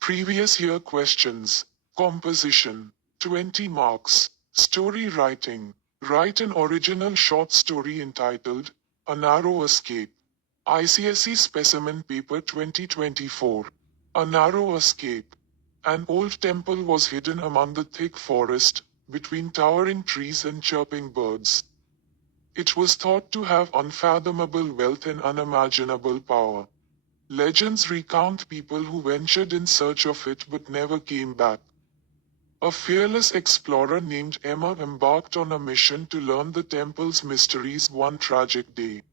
Previous year questions. Composition. 20 marks. Story writing. Write an original short story entitled, A Narrow Escape. ICSE Specimen Paper 2024. A Narrow Escape. An old temple was hidden among the thick forest, between towering trees and chirping birds. It was thought to have unfathomable wealth and unimaginable power. Legends recount people who ventured in search of it but never came back. A fearless explorer named Emma embarked on a mission to learn the temple's mysteries one tragic day.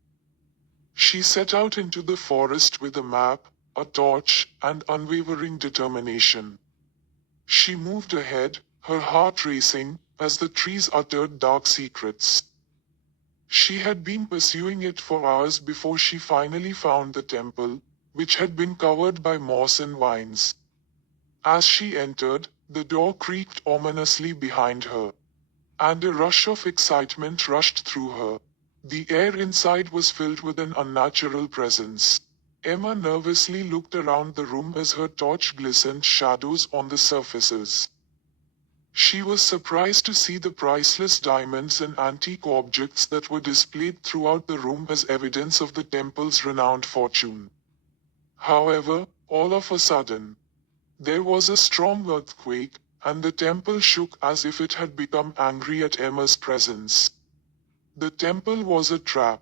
She set out into the forest with a map, a torch, and unwavering determination. She moved ahead, her heart racing, as the trees uttered dark secrets. She had been pursuing it for hours before she finally found the temple, which had been covered by moss and vines. As she entered, the door creaked ominously behind her, and a rush of excitement rushed through her. The air inside was filled with an unnatural presence. Emma nervously looked around the room as her torch glistened shadows on the surfaces. She was surprised to see the priceless diamonds and antique objects that were displayed throughout the room as evidence of the temple's renowned fortune. However, all of a sudden, there was a strong earthquake, and the temple shook as if it had become angry at Emma's presence. The temple was a trap.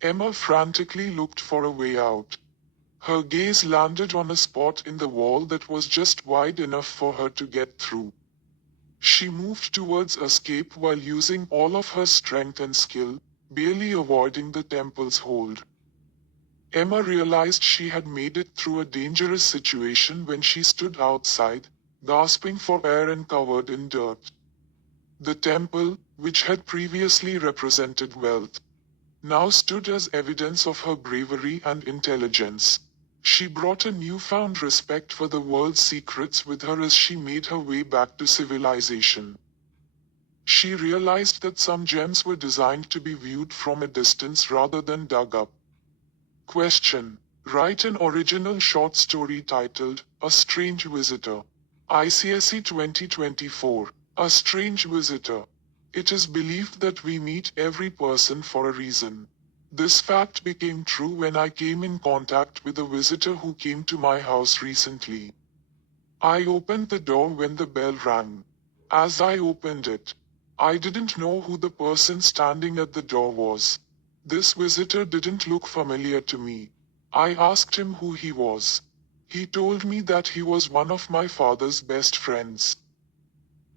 Emma frantically looked for a way out. Her gaze landed on a spot in the wall that was just wide enough for her to get through. She moved towards escape while using all of her strength and skill, barely avoiding the temple's hold. Emma realized she had made it through a dangerous situation when she stood outside, gasping for air and covered in dirt. The temple, which had previously represented wealth, now stood as evidence of her bravery and intelligence. She brought a newfound respect for the world's secrets with her as she made her way back to civilization. She realized that some gems were designed to be viewed from a distance rather than dug up. Question. Write an original short story titled, A Strange Visitor. ICSE 2024. A Strange Visitor. It is believed that we meet every person for a reason. This fact became true when I came in contact with a visitor who came to my house recently. I opened the door when the bell rang. As I opened it, I didn't know who the person standing at the door was. This visitor didn't look familiar to me. I asked him who he was. He told me that he was one of my father's best friends.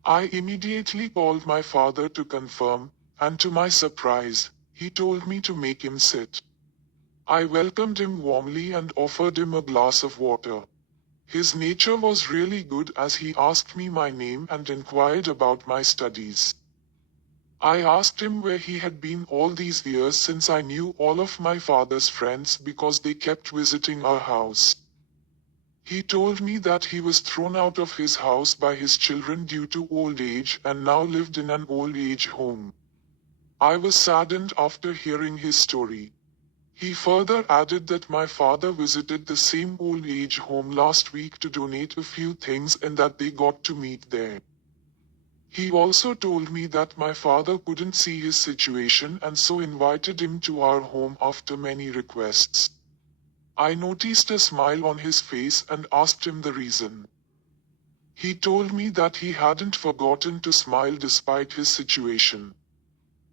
I immediately called my father to confirm, and to my surprise, he told me to make him sit. I welcomed him warmly and offered him a glass of water. His nature was really good as he asked me my name and inquired about my studies. I asked him where he had been all these years since I knew all of my father's friends because they kept visiting our house. He told me that he was thrown out of his house by his children due to old age and now lived in an old age home. I was saddened after hearing his story. He further added that my father visited the same old age home last week to donate a few things and that they got to meet there. He also told me that my father couldn't see his situation and so invited him to our home after many requests. I noticed a smile on his face and asked him the reason. He told me that he hadn't forgotten to smile despite his situation.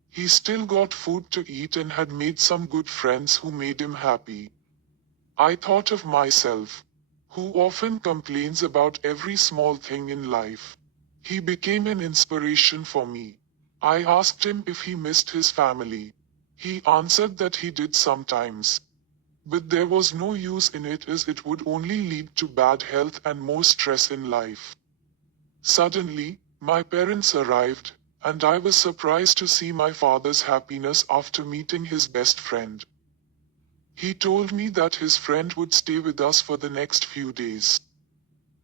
He still got food to eat and had made some good friends who made him happy. I thought of myself, who often complains about every small thing in life. He became an inspiration for me. I asked him if he missed his family. He answered that he did sometimes. But there was no use in it as it would only lead to bad health and more stress in life. Suddenly, my parents arrived, and I was surprised to see my father's happiness after meeting his best friend. He told me that his friend would stay with us for the next few days.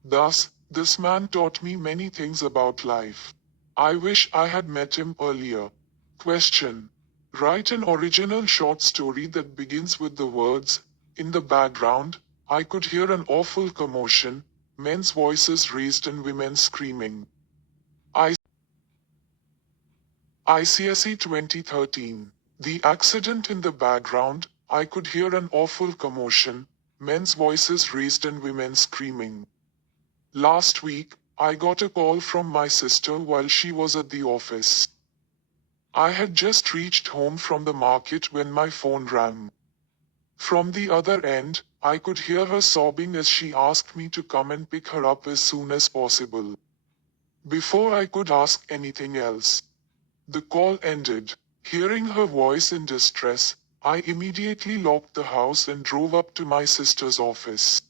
Thus, this man taught me many things about life. I wish I had met him earlier. Question. Write an original short story that begins with the words, In the background, I could hear an awful commotion, men's voices raised and women screaming. ICSE 2013. The accident in the background, I could hear an awful commotion, men's voices raised and women screaming. Last week, I got a call from my sister while she was at the office. I had just reached home from the market when my phone rang. From the other end, I could hear her sobbing as she asked me to come and pick her up as soon as possible. Before I could ask anything else, the call ended. Hearing her voice in distress, I immediately locked the house and drove up to my sister's office.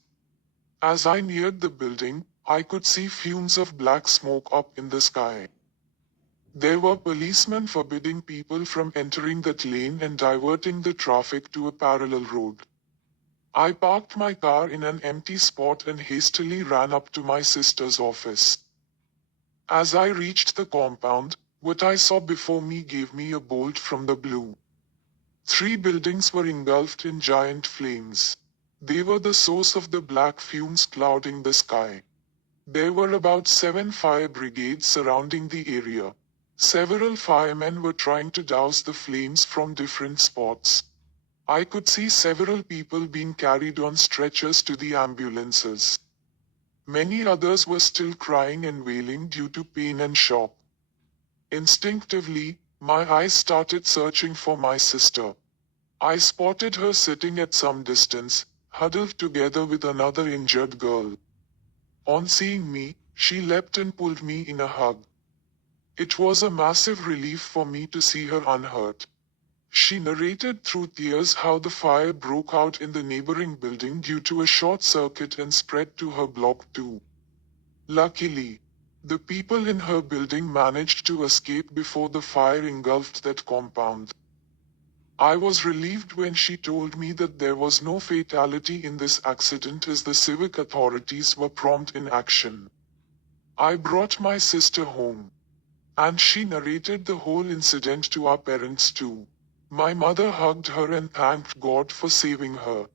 As I neared the building, I could see fumes of black smoke up in the sky. There were policemen forbidding people from entering that lane and diverting the traffic to a parallel road. I parked my car in an empty spot and hastily ran up to my sister's office. As I reached the compound, what I saw before me gave me a bolt from the blue. 3 buildings were engulfed in giant flames. They were the source of the black fumes clouding the sky. There were about 7 fire brigades surrounding the area. Several firemen were trying to douse the flames from different spots. I could see several people being carried on stretchers to the ambulances. Many others were still crying and wailing due to pain and shock. Instinctively, my eyes started searching for my sister. I spotted her sitting at some distance, huddled together with another injured girl. On seeing me, she leapt and pulled me in a hug. It was a massive relief for me to see her unhurt. She narrated through tears how the fire broke out in the neighboring building due to a short circuit and spread to her block too. Luckily, the people in her building managed to escape before the fire engulfed that compound. I was relieved when she told me that there was no fatality in this accident as the civic authorities were prompt in action. I brought my sister home, and she narrated the whole incident to our parents too. My mother hugged her and thanked God for saving her.